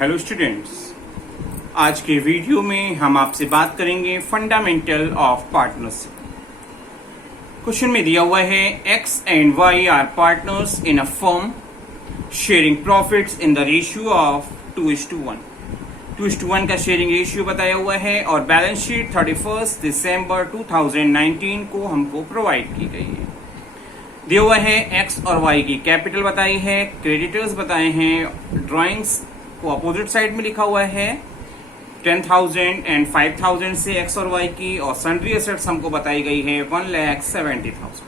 Hello students, आज के video में हम आपसे बात करेंगे फंडामेंटल ऑफ पार्टनरशिप। क्वेश्चन में दिया हुआ है X and Y are partners in a firm sharing profits in the ratio of 2:1। 2:1 का शेयरिंग रेशियो बताया हुआ है और बैलेंस शीट 31 दिसंबर 2019 को हमको प्रोवाइड की गई है। दिया हुआ है एक्स और वाई की कैपिटल बताई है, क्रेडिटर्स बताए हैं, ड्राइंग्स को अपोजिट साइड में लिखा हुआ है 10,000 एंड 5,000 से एक्स और वाई की, और सन्ड्री एसेट्स हमको बताई गई है 1,70,000।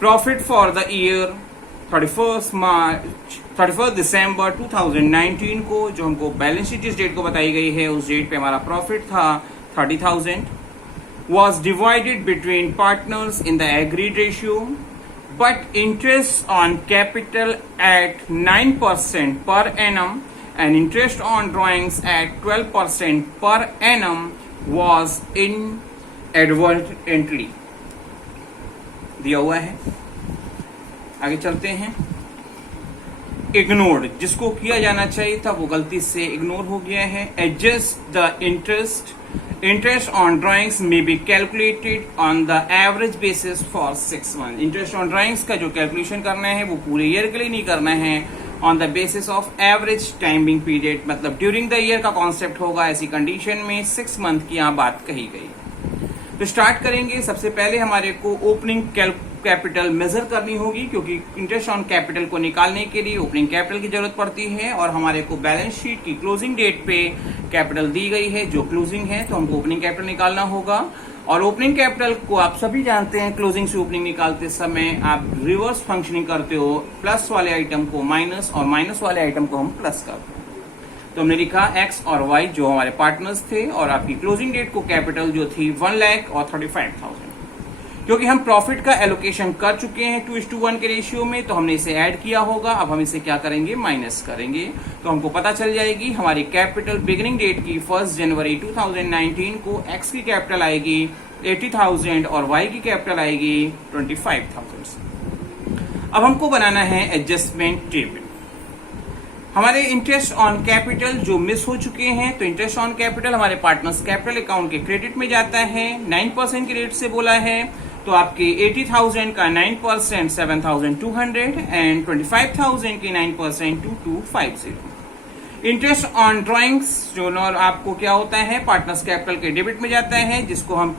प्रॉफिट फॉर द ईयर 31 दिसंबर 2019 को जो हमको बैलेंस शीट जिस डेट को बताई गई है उस डेट पे हमारा प्रॉफिट था 30,000, was divided between partners in the agreed ratio, but interest on capital at 9% per annum and interest on drawings at 12% per annum was inadvertently दिया हुआ है। आगे चलते हैं। इग्नोर्ड, जिसको किया जाना चाहिए था वो गलती से इग्नोर हो गया है। Adjust the Interest on drawings may be calculated on the average basis for 6 months। Interest on drawings का जो कैलकुलेशन करना है वो पूरे ईयर के लिए नहीं करना है, on the basis of average timing period, मतलब ड्यूरिंग द ईयर का कॉन्सेप्ट होगा। ऐसी कंडीशन में 6 मंथ की यहाँ बात कही गई। तो स्टार्ट करेंगे। सबसे पहले हमारे को ओपनिंग कैपिटल मेजर करनी होगी, क्योंकि इंटरेस्ट ऑन कैपिटल को निकालने के लिए ओपनिंग कैपिटल की जरूरत पड़ती है, और हमारे को बैलेंस शीट की क्लोजिंग डेट पे कैपिटल दी गई है जो क्लोजिंग है, तो हमको ओपनिंग कैपिटल निकालना होगा। और ओपनिंग कैपिटल को आप सभी जानते हैं, क्लोजिंग से ओपनिंग निकालते समय आप रिवर्स फंक्शनिंग करते हो, प्लस वाले आइटम को माइनस और माइनस वाले आइटम को हम प्लस करते हैं। तो हमने लिखा एक्स और वाई जो हमारे पार्टनर्स थे, और आपकी क्लोजिंग डेट को कैपिटल जो थी 1,35,000। क्योंकि हम प्रॉफिट का एलोकेशन कर चुके हैं 2:1 के रेशियो में, तो हमने इसे ऐड किया होगा। अब हम इसे क्या करेंगे, माइनस करेंगे, तो हमको पता चल जाएगी हमारी कैपिटल बिगिनिंग डेट की 1 जनवरी 2019 को एक्स की कैपिटल आएगी 80,000 और वाई की कैपिटल आएगी 25,000। अब हमको बनाना है एडजस्टमेंट टेबल। हमारे इंटरेस्ट ऑन कैपिटल जो मिस हो चुके हैं, तो इंटरेस्ट ऑन कैपिटल हमारे पार्टनर्स कैपिटल अकाउंट के क्रेडिट में जाता है। 9% के रेट से बोला है, तो आपके 80,000 का 9% 7,200 एंड 25,000 की 9% 2,250। इंटरेस्ट ऑन ड्राइंग्स जो आपको क्या होता है, पार्टनर्स कैपिटल के डेबिट में जाता है, जिसको हम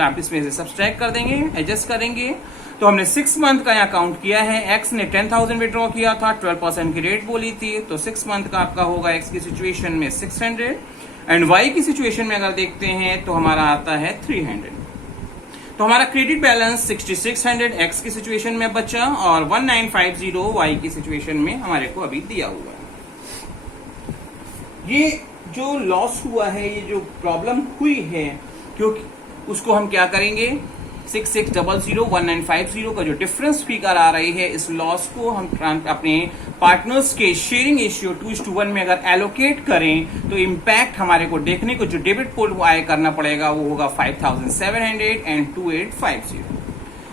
आप इसमें से सब्सट्रैक्ट कर देंगे, एडजस्ट करेंगे। तो हमने 6 मंथ का यहाँ काउंट किया है। एक्स ने 10,000 विड्रॉ किया था, 12% की रेट बोली थी, तो 6 मंथ का आपका होगा एक्स की सिचुएशन में 600, एंड वाई की सिचुएशन में अगर देखते हैं तो हमारा आता है 300। तो हमारा क्रेडिट बैलेंस 6,600 एक्स की सिचुएशन में बचा, और 1,950 वाई की सिचुएशन में हमारे को अभी दिया हुआ है। ये जो लॉस हुआ है, ये जो प्रॉब्लम हुई है, क्योंकि उसको हम क्या करेंगे, 6,600 1,950 का जो डिफरेंस फिगर आ रही है, इस लॉस को हम अपने पार्टनर्स के शेयरिंग रेशियो 2:1 में अगर एलोकेट करें, तो इम्पैक्ट हमारे को देखने को जो डेबिट पोल आय करना पड़ेगा वो होगा 5,700 एंड 2,850।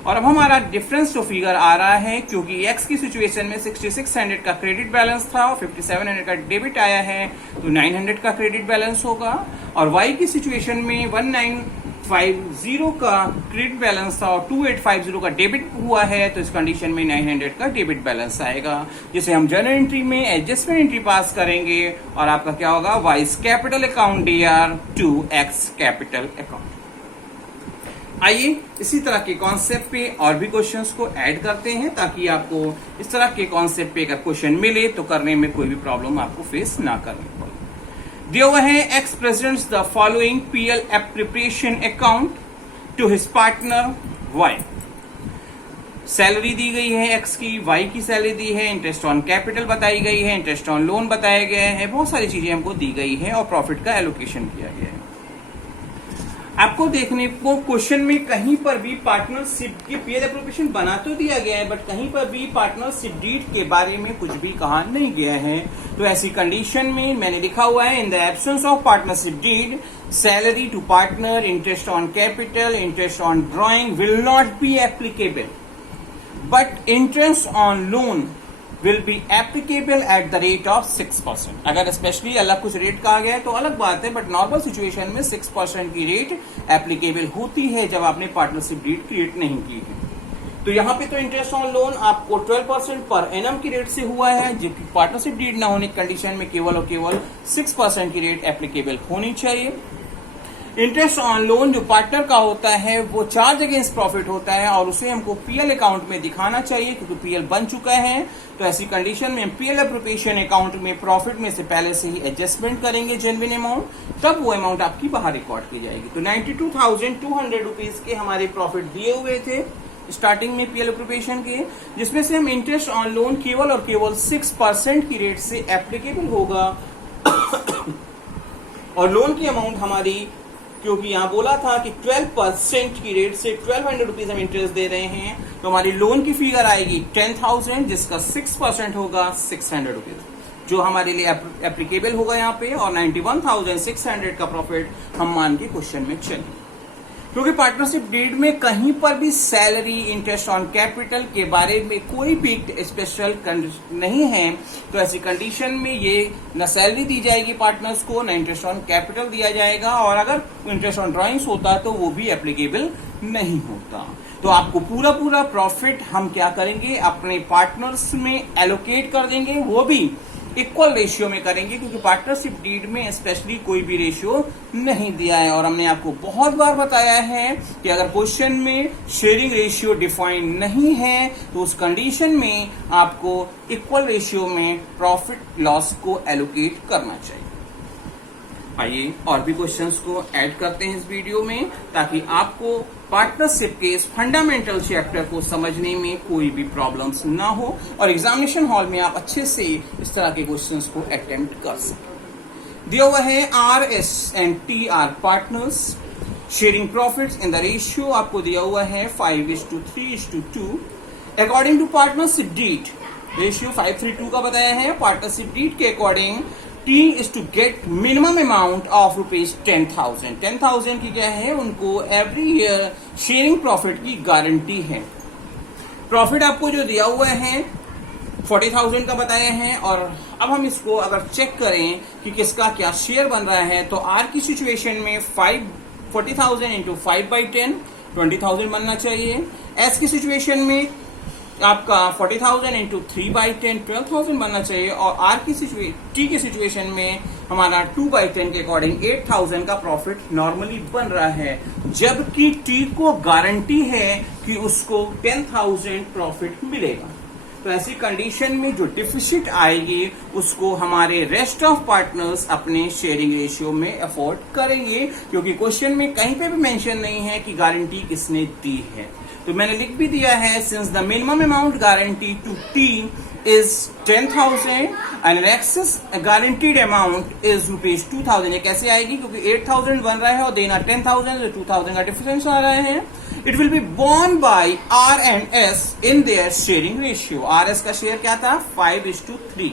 और अब हमारा डिफरेंस जो फिगर आ रहा है, क्योंकि एक्स की सिचुएशन में 6,600 का क्रेडिट बैलेंस था और 5,700 का डेबिट आया है, तो 900 का क्रेडिट बैलेंस होगा, और वाई की सिचुएशन में 1,950 का क्रेडिट बैलेंस था और 2,850 का डेबिट हुआ है, तो इस कंडीशन में 900 का डेबिट बैलेंस आएगा, जिसे हम जर्नल एंट्री में एडजस्टमेंट एंट्री पास करेंगे, और आपका क्या होगा, Y's capital account DR to X capital account. आइए इसी तरह के कॉन्सेप्ट पे और भी क्वेश्चंस को ऐड करते हैं, ताकि आपको इस तरह के कॉन्सेप्ट पे अगर क्वेश्चन मिले तो करने में कोई भी प्रॉब्लम आपको फेस ना करनी पड़े। दिया हुआ है X presents the following PL appropriation account to his partner Y. Salary दी गई है एक्स की, वाई की सैलरी दी है, इंटरेस्ट ऑन कैपिटल बताई गई है, इंटरेस्ट ऑन लोन बताया गया है, बहुत सारी चीजें हमको दी गई है, और प्रॉफिट का एलोकेशन किया गया है। आपको देखने को क्वेश्चन में कहीं पर भी पार्टनरशिप की PL एप्रोप्रिएशन बना तो दिया गया है, बट कहीं पर भी पार्टनरशिप डीड के बारे में कुछ भी कहा नहीं गया है। तो ऐसी कंडीशन में मैंने लिखा हुआ है, in the absence of partnership deed, salary to partner, interest on capital, interest on drawing will not be applicable, but interest on loan will be applicable at the rate of 6%। अगर specially अलग कुछ rate कहा गया है तो अलग बात है, बट नॉर्मल सिचुएशन में 6% की रेट एप्लीकेबल होती है जब आपने पार्टनरशिप डीड क्रिएट नहीं की है। तो यहाँ पे तो इंटरेस्ट ऑन लोन आपको 12% पर एनम की रेट से हुआ है, जबकि पार्टनरशिप डीड ना होने की कंडीशन में केवल और केवल 6% की रेट एप्लीकेबल होनी चाहिए। इंटरेस्ट ऑन लोन जो पार्टनर का होता है वो चार्ज अगेंस्ट प्रॉफिट होता है और उसे हमको पीएल अकाउंट में दिखाना चाहिए, क्योंकि पीएल बन चुका है। तो ऐसी कंडीशन में पीएल एप्रोप्रिएशन अकाउंट में प्रॉफिट में से पहले से ही एडजस्टमेंट करेंगे जेन्युइन अमाउंट, तब वो अमाउंट आपकी बाहर रिकॉर्ड की जाएगी। तो 92,200 रुपीज के हमारे प्रॉफिट दिए हुए थे स्टार्टिंग में पीएल एप्रोप्रिएशन के, जिसमें से हम इंटरेस्ट ऑन लोन केवल और केवल 6% की रेट से एप्लीकेबल होगा और लोन की अमाउंट हमारी, क्योंकि यहाँ बोला था कि 12% की रेट से 1200 रुपीज हम इंटरेस्ट दे रहे हैं, तो हमारी लोन की फिगर आएगी 10,000, जिसका 6% होगा 600 रुपीज, जो हमारे लिए एप्लीकेबल होगा यहाँ पे। और 91,600 का प्रॉफिट हम मान के क्वेश्चन में चलेंगे, क्योंकि पार्टनरशिप डीड में कहीं पर भी सैलरी, इंटरेस्ट ऑन कैपिटल के बारे में कोई भी स्पेशल कंडीशन नहीं है। तो ऐसी कंडीशन में ये न सैलरी दी जाएगी पार्टनर्स को, न इंटरेस्ट ऑन कैपिटल दिया जाएगा, और अगर इंटरेस्ट ऑन ड्राइंग्स होता तो वो भी एप्लीकेबल नहीं होता। तो आपको पूरा पूरा प्रॉफिट हम क्या करेंगे, अपने पार्टनर्स में एलोकेट कर देंगे, वो भी इक्वल रेशियो में करेंगे, क्योंकि पार्टनरशिप डीड में स्पेशली कोई भी रेशियो नहीं दिया है। और हमने आपको बहुत बार बताया है कि अगर क्वेश्चन में शेयरिंग रेशियो डिफाइन नहीं है तो उस कंडीशन में आपको इक्वल रेशियो में प्रॉफिट लॉस को एलोकेट करना चाहिए। आइए और भी क्वेश्चंस को ऐड करते हैं इस वीडियो में, ताकि आपको पार्टनरशिप के इस फंडामेंटल चैप्टर को समझने में कोई भी प्रॉब्लम्स ना हो और एग्जामिनेशन हॉल में आप अच्छे से इस तरह के क्वेश्चंस को अटेम्प्ट कर सकें। दिया हुआ है RS and T are partners, sharing profits in the ratio आपको दिया हुआ है 5:3:2। According to partnership deed ratio 5:3:2 का बताया है। पार्टनरशिप डीड के according T is to get minimum amount of rupees 10,000। 10,000 की क्या है, उनको एवरी ईयर शेयरिंग प्रॉफिट की गारंटी है। प्रॉफिट आपको जो दिया हुआ है 40,000 का बताया है, और अब हम इसको अगर चेक करें कि किसका क्या शेयर बन रहा है, तो R की सिचुएशन में 40,000 इंटू 5/10 20,000 बनना चाहिए। S की सिचुएशन में आपका 40,000 इंटू 3/10 12,000 बनना चाहिए, और T की सिचुएशन में हमारा 2/10 के अकॉर्डिंग 8,000 का प्रॉफिट नॉर्मली बन रहा है, जबकि T को गारंटी है कि उसको 10,000 प्रॉफिट मिलेगा। तो ऐसी कंडीशन में जो डिफिसिट आएगी उसको हमारे रेस्ट ऑफ पार्टनर्स अपने शेयरिंग रेशियो में अफोर्ड करेंगे, क्योंकि क्वेश्चन में कहीं पे भी मेंशन नहीं है कि गारंटी किसने दी है। तो मैंने लिख भी दिया है, since the minimum amount guarantee to T is 10,000 and excess guaranteed amount is rupees 2,000। ये कैसे आएगी, क्योंकि 8,000 बन रहा है और देना 10,000, 2,000 का डिफरेंस आ रहा है। It will be borne by R and S in their sharing ratio। RS का शेयर क्या था 5:3,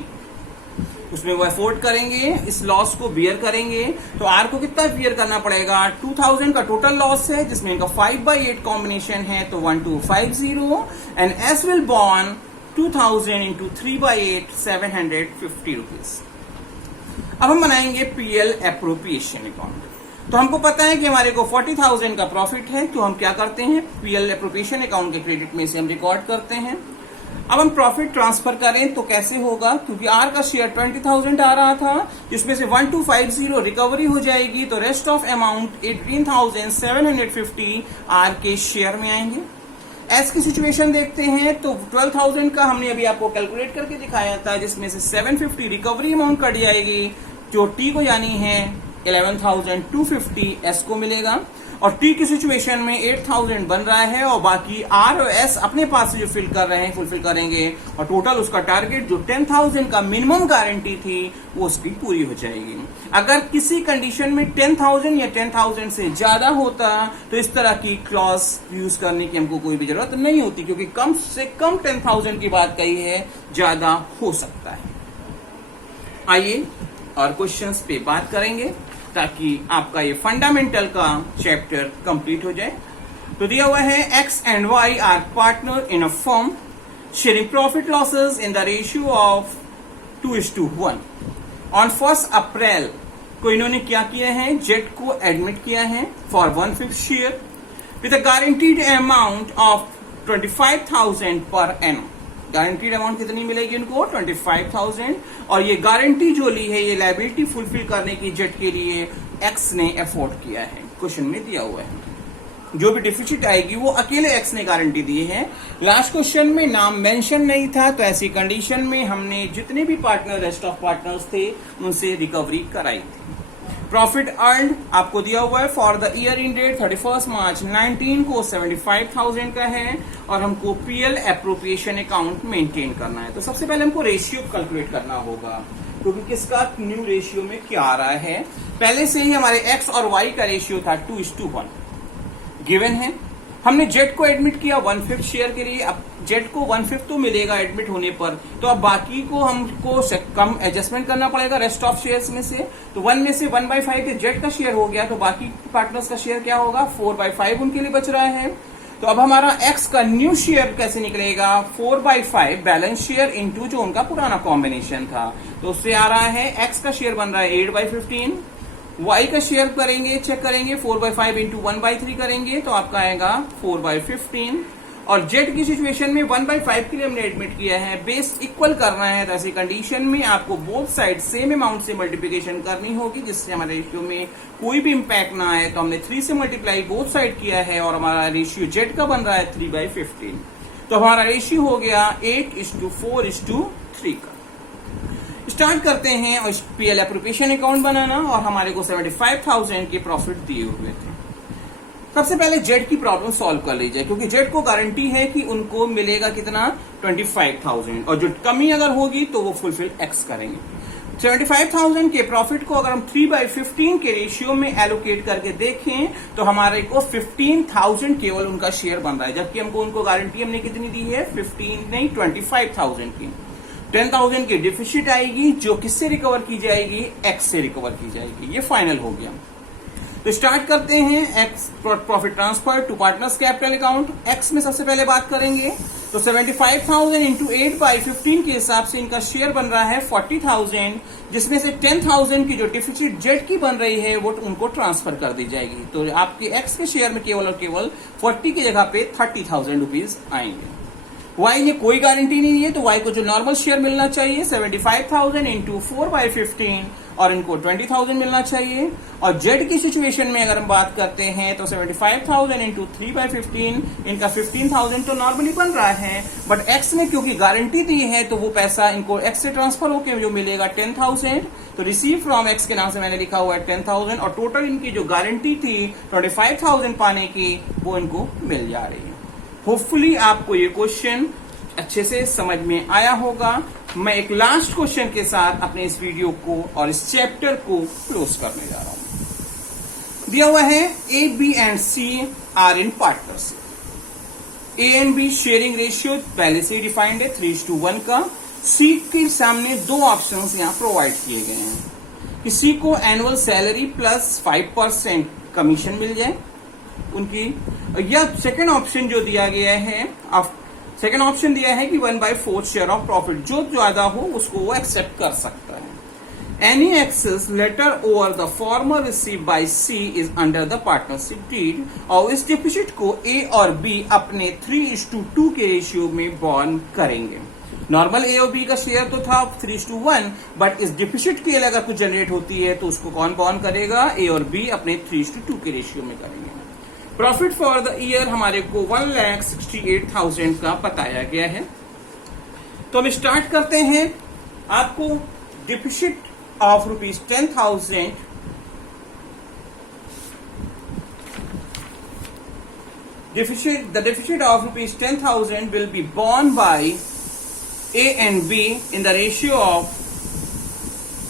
उसमें वो अफोर्ड करेंगे, इस लॉस को बियर करेंगे। तो R को कितना बियर करना पड़ेगा, 2,000 का टोटल लॉस है, जिसमें इनका 5/8 कॉम्बिनेशन है, तो 1250 and S will born 2,000 into 3/8 750 rupees. अब हम बनाएंगे पीएल एप्रोप्रिएशन अकाउंट। तो हमको पता है कि हमारे को 40,000 का प्रॉफिट है, तो हम क्या करते हैं, पीएल एप्रोप्रिएशन अकाउंट के क्रेडिट में से हम रिकॉर्ड करते हैं। अब हम प्रॉफिट ट्रांसफर करें तो कैसे होगा, क्योंकि R का शेयर 20,000 आ रहा था, जिसमें से 1250 रिकवरी हो जाएगी, तो रेस्ट ऑफ अमाउंट 18,750 R के शेयर में आएंगे। S की सिचुएशन देखते हैं, तो 12,000 का हमने अभी आपको कैलकुलेट करके दिखाया था, जिसमें से 750 रिकवरी अमाउंट कट जाएगी, जो T को यानी है 11,250 S को मिलेगा, और T की सिचुएशन में 8,000 बन रहा है, और बाकी R और S अपने पास से जो फिल कर रहे हैं फुलफिल करेंगे, और टोटल उसका टारगेट जो 10,000 का मिनिमम गारंटी थी वो उसकी पूरी हो जाएगी। अगर किसी कंडीशन में 10,000 या 10,000 से ज्यादा होता तो इस तरह की क्लॉज यूज करने की हमको कोई भी जरूरत नहीं होती, क्योंकि कम से कम 10,000 की बात कही है, ज्यादा हो सकता है। आइए और क्वेश्चंस पे बात करेंगे ताकि आपका ये फंडामेंटल का चैप्टर कंप्लीट हो जाए। तो दिया हुआ है X and Y are partner in a firm, sharing profit losses in the ratio of 2:1. On 1st April को इन्होंने क्या किया है, जेट को एडमिट किया है for 1/5 share with a guaranteed amount of 25,000 per annum. Guaranteed amount कितनी मिलेगी उनको, 25,000. और ये गारंटी जो ली है, ये लायबिलिटी फुलफिल करने की जेट के लिए एक्स ने अफोर्ड किया है. क्वेश्चन में दिया हुआ है जो भी डिफिसिट आएगी वो अकेले एक्स ने गारंटी दी है. लास्ट क्वेश्चन में नाम मेंशन नहीं था, तो ऐसी कंडीशन में हमने जितने भी पार्टनर रेस्ट ऑफ पार्टनर्स थे उनसे रिकवरी कराई थी. प्रॉफिट अर्न आपको दिया हुआ है for the year ended 31 March 19 को 75,000 का है और हमको पीएल एप्रोप्रिएशन अकाउंट मेंटेन करना है. तो सबसे पहले हमको रेशियो कैलकुलेट करना होगा, क्योंकि किसका न्यू रेशियो में क्या आ रहा है. पहले से ही हमारे एक्स और वाई का रेशियो था 2:1 गिवन है. हमने जेट को एडमिट किया 1/5 शेयर के लिए. अब जेट को 1/5 तो मिलेगा एडमिट होने पर, तो अब बाकी को हमको कम एडजस्टमेंट करना पड़ेगा रेस्ट ऑफ शेयर्स में से. तो 1 में से 1/5 के जेट का शेयर हो गया, तो बाकी पार्टनर्स का शेयर क्या होगा, 4/5 उनके लिए बच रहा है. तो अब हमारा एक्स का न्यू शेयर कैसे निकलेगा, 4/5 बैलेंस शेयर इंटू जो उनका पुराना कॉम्बिनेशन था. तो उससे आ रहा है एक्स का शेयर बन रहा है 8/15. वाई का शेयर करेंगे, चेक करेंगे 4/5 इंटू 1/3 करेंगे तो आपका आएगा 4/15. और जेड की सिचुएशन में 1/5 के लिए हमने एडमिट किया है, बेस इक्वल करना है. तो ऐसी कंडीशन में आपको बोथ साइड सेम अमाउंट से मल्टीप्लिकेशन करनी होगी, जिससे हमारे रेशियो में कोई भी इंपैक्ट ना आए. तो हमने 3 से मल्टीप्लाई बोथ साइड किया है और हमारा रेशियो जेड का बन रहा है 3/15. तो हमारा रेशियो हो गया 8:4:3 का. स्टार्ट करते हैं और पीएल एप्रोप्रिएशन अकाउंट बनाना, और हमारे को 75,000 के प्रॉफिट दिए हुए थे. सबसे पहले जेड की प्रॉब्लम सॉल्व कर ली जाए, क्योंकि जेड को गारंटी है कि उनको मिलेगा कितना, 25,000, और जो कमी अगर होगी तो वो फुलफिल एक्स करेंगे. 75,000 के प्रॉफिट को अगर हम 3/15 के रेशियो में एलोकेट करके देखें तो हमारे को 15,000 केवल उनका शेयर बन रहा है, जबकि हमको उनको गारंटी हमने कितनी दी है, 15 नहीं 25,000 की. 10,000 की डिफिसिट आएगी जो किससे रिकवर की जाएगी, एक्स से रिकवर की जाएगी. ये फाइनल हो गया. तो स्टार्ट करते हैं X profit transfer to partners capital account. X में सबसे पहले बात करेंगे तो 75,000 इंटू 8/15 के हिसाब से इनका शेयर बन रहा है 40,000, जिसमें से 10,000 की जो डिफिसिट जेड की बन रही है वो उनको ट्रांसफर कर दी जाएगी. तो आपके एक्स के शेयर में केवल और केवल 40 की जगह पे 30,000 रुपीज आएंगे. वाई ने कोई गारंटी नहीं है, तो वाई को जो नॉर्मल शेयर मिलना चाहिए 75,000 इंटू 4/15 और इनको 20,000 मिलना चाहिए. और जेड की सिचुएशन में अगर हम बात करते हैं तो 75,000 इंटू 3/15 इनका 15,000 तो नॉर्मली बन रहा है, बट एक्स ने क्योंकि गारंटी दी है तो वो पैसा इनको एक्स से ट्रांसफर होकर जो मिलेगा 10,000. तो रिसीव फ्रॉम एक्स के नाम से मैंने लिखा हुआ है 10,000, और टोटल इनकी जो गारंटी थी 25,000 पाने की वो इनको मिल जा रही है. होपफुली आपको ये क्वेश्चन अच्छे से समझ में आया होगा. मैं एक लास्ट क्वेश्चन के साथ अपने इस वीडियो को और इस चैप्टर को क्लोज करने जा रहा हूं. दिया हुआ है A, B and C are in partnership. A and B sharing ratio पहले से ही डिफाइंड है 3:1 का. सी के सामने 2 ऑप्शंस यहां प्रोवाइड किए गए हैं कि सी को एनुअल सैलरी प्लस 5% कमीशन मिल जाए उनकी, या सेकेंड ऑप्शन जो दिया गया है, सेकेंड ऑप्शन दिया है कि 1/4 शेयर ऑफ प्रॉफिट, जो ज्यादा हो उसको वो एक्सेप्ट कर सकता है. Any excess latter over the former receive by C is under the partnership deed, और इस डिफिसिट को ए और बी अपने 3:2 के रेशियो में बॉर्न करेंगे. नॉर्मल ए और बी का शेयर तो था 3:1, बट इस डिफिसिट के लिए अगर कुछ जनरेट होती है तो उसको कौन बॉर्न करेगा, ए और बी अपने 3:2 के रेशियो में करेंगे. प्रॉफिट फॉर द ईयर हमारे को 1,68,000 का बताया गया है. तो हम स्टार्ट करते हैं. आपको deficit of ₹10,000 the deficit of ₹10,000 will be borne by A and B in the ratio of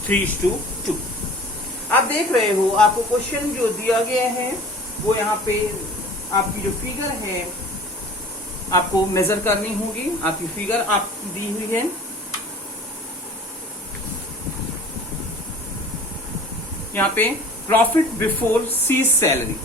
3:2. आप देख रहे हो, आपको क्वेश्चन जो दिया गया है वो यहाँ पे आपकी जो फिगर है आपको मेजर करनी होगी. आपकी फिगर आप दी हुई है, यहाँ पे profit before C salary.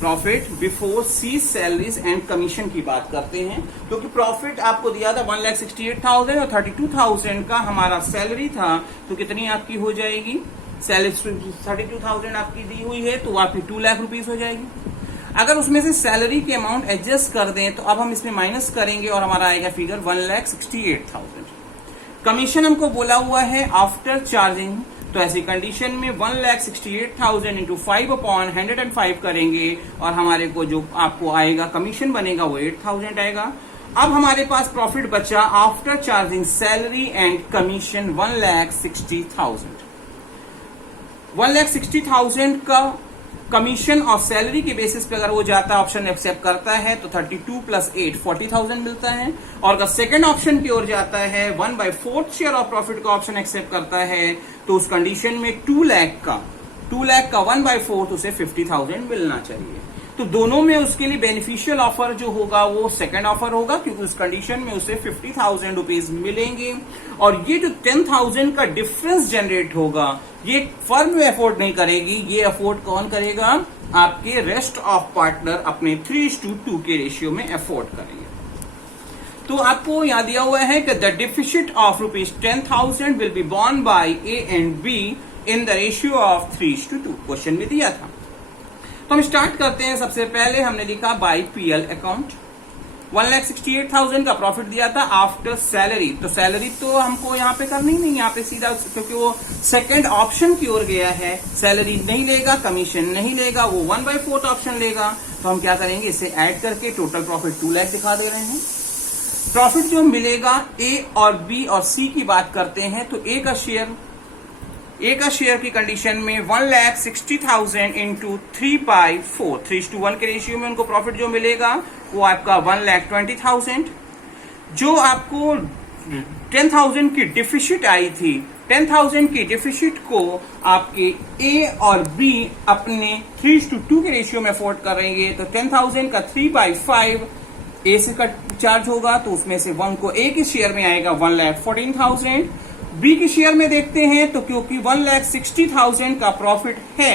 Profit before C salaries and commission की बात करते हैं, क्योंकि प्रॉफिट आपको दिया था 1,68,000 और 32,000 का हमारा सैलरी था, तो कितनी आपकी हो जाएगी? सैलरी 32,000 आपकी दी हुई है, तो आपकी 2 लाख रुपीज हो जाएगी। अगर उसमें से सैलरी के अमाउंट एडजस्ट कर दें तो अब हम इसमें माइनस करेंगे और हमारा आएगा फिगर 1,68,000। कमीशन हमको बोला हुआ है आफ्टर चार्जिंग, तो ऐसी कंडीशन में 1,68,000 इंटू 5/105 करेंगे और हमारे को जो आपको आएगा कमीशन बनेगा वो 8,000 आएगा। अब हमारे पास प्रॉफिट बचा after charging salary and commission 1,60,000। 1,60,000 का कमीशन और सैलरी के बेसिस पे अगर वो जाता है, ऑप्शन एक्सेप्ट करता है, तो 32 + 8 40,000 मिलता है। और अगर सेकंड ऑप्शन की ओर जाता है, 1/4 शेयर ऑफ प्रॉफिट का ऑप्शन एक्सेप्ट करता है, तो उस कंडीशन में 2 लाख का 1/4 उसे 50,000 मिलना चाहिए। तो दोनों में उसके लिए बेनिफिशियल ऑफर जो होगा वो सेकंड ऑफर होगा, क्योंकि उस कंडीशन में उसे 50,000 रुपीज मिलेंगे। और ये जो 10,000 का डिफरेंस जनरेट होगा, ये फर्म में अफोर्ड नहीं करेगी, ये अफोर्ड कौन करेगा? आपके रेस्ट ऑफ पार्टनर अपने 3:2 के रेशियो में अफोर्ड करेंगे। तो आपको यहां दिया हुआ है कि the deficit of ₹10,000 will be borne by A and B in the ratio of 3:2। Question में दिया था। तो हम स्टार्ट करते हैं। सबसे पहले हमने लिखा बाय पीएल अकाउंट। 1,68,000 का प्रॉफिट दिया था आफ्टर सैलरी, तो सैलरी तो हमको यहाँ पे करनी नहीं, यहाँ पे सीधा, क्योंकि वो सेकंड ऑप्शन की ओर गया है, सैलरी नहीं लेगा, कमीशन नहीं लेगा, वो 1/4 ऑप्शन लेगा। तो हम क्या करेंगे, इसे ऐड करके टोटल प्रॉफिट 2 लाख दिखा दे रहे हैं। प्रॉफिट जो मिलेगा ए और बी और सी की बात करते हैं, तो ए का शेयर की कंडीशन में 1,60,000 इंटू 3/4 3:1 के रेशियो में उनको प्रॉफिट जो मिलेगा वो आपका 1,20,000। जो आपको 10,000 की डिफिसिट आई थी, 10,000 की डिफिसिट को आपके ए और बी अपने 3:2 के रेशियो में अफोर्ड करेंगे, तो 10,000 का 3/5 ए से का चार्ज होगा, तो उसमें से 1 को ए के शेयर में आएगा 1,14,000। बी के शेयर में देखते हैं, तो क्योंकि 1,60,000 का प्रॉफिट है,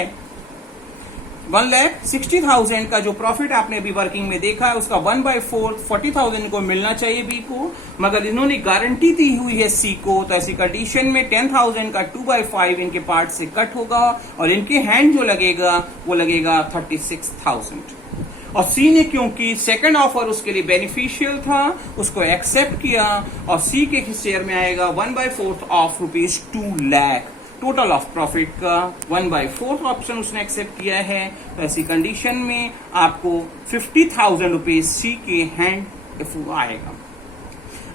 1,60,000 का जो प्रॉफिट आपने अभी वर्किंग में देखा है, उसका 1/4 40,000 को मिलना चाहिए बी को, मगर इन्होंने गारंटी दी हुई है सी को, तो ऐसी कंडीशन में 10,000 का 2/5 इनके पार्ट से कट होगा और इनके हैंड जो लगेगा वो लगेगा 36,000। और सी ने क्योंकि सेकंड ऑफर उसके लिए बेनिफिशियल था, उसको एक्सेप्ट किया और सी के शेयर में आएगा 1/4 of ₹2 lakh. Total of profit का 1/4 ऑप्शन उसने एक्सेप्ट किया है, तो ऐसी कंडीशन में आपको 50,000 रुपीज सी के हैंड आएगा।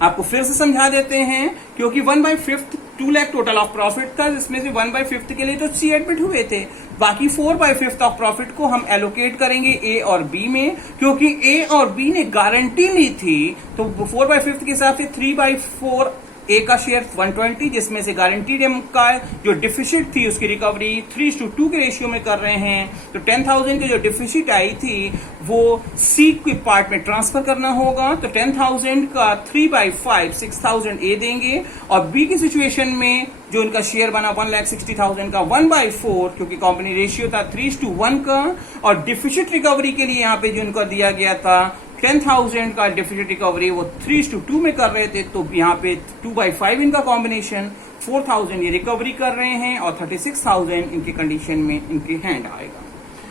आपको फिर से समझा देते हैं, क्योंकि 1/5 2 लाख टोटल ऑफ प्रॉफिट था, जिसमें से 1/5 के लिए तो सी एडमिट हुए थे, बाकी 4/5 ऑफ प्रॉफिट को हम एलोकेट करेंगे ए और बी में, क्योंकि ए और बी ने गारंटी ली थी, तो 4/5 के हिसाब से 3/4 ए का शेयर 120, जिसमें से गारंटीड का जो डिफिसिट थी उसकी रिकवरी 3:2 के रेशियो में कर रहे हैं, तो 10,000 की जो डिफिसिट आई थी वो सी के पार्ट में ट्रांसफर करना होगा, तो 10,000 का 3/5 6,000 ए देंगे। और बी की सिचुएशन में जो उनका शेयर बना 1,60,000 का 1/4, क्योंकि कंपनी रेशियो था 3:1 का, और डिफिसिट रिकवरी के लिए यहाँ पे जो उनका दिया गया था 10,000 का डिफिसिट रिकवरी वो 3:2 में कर रहे थे, तो यहाँ पे 2/5 इनका कॉम्बिनेशन 4,000 ये रिकवरी कर रहे हैं और 36,000 इनकी कंडीशन में इनके हैंड आएगा।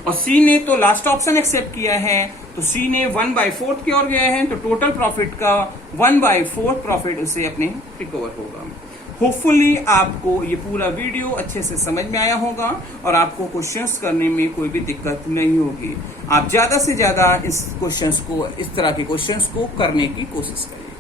और सी ने तो लास्ट ऑप्शन एक्सेप्ट किया है, तो सी ने 1/4 की ओर गए हैं, तो टोटल प्रॉफिट का 1/4 प्रॉफिट उसे अपने रिकवर होगा। होपफुली आपको ये पूरा वीडियो अच्छे से समझ में आया होगा और आपको क्वेश्चंस करने में कोई भी दिक्कत नहीं होगी। आप ज्यादा से ज्यादा इस तरह के क्वेश्चंस को करने की कोशिश करिए।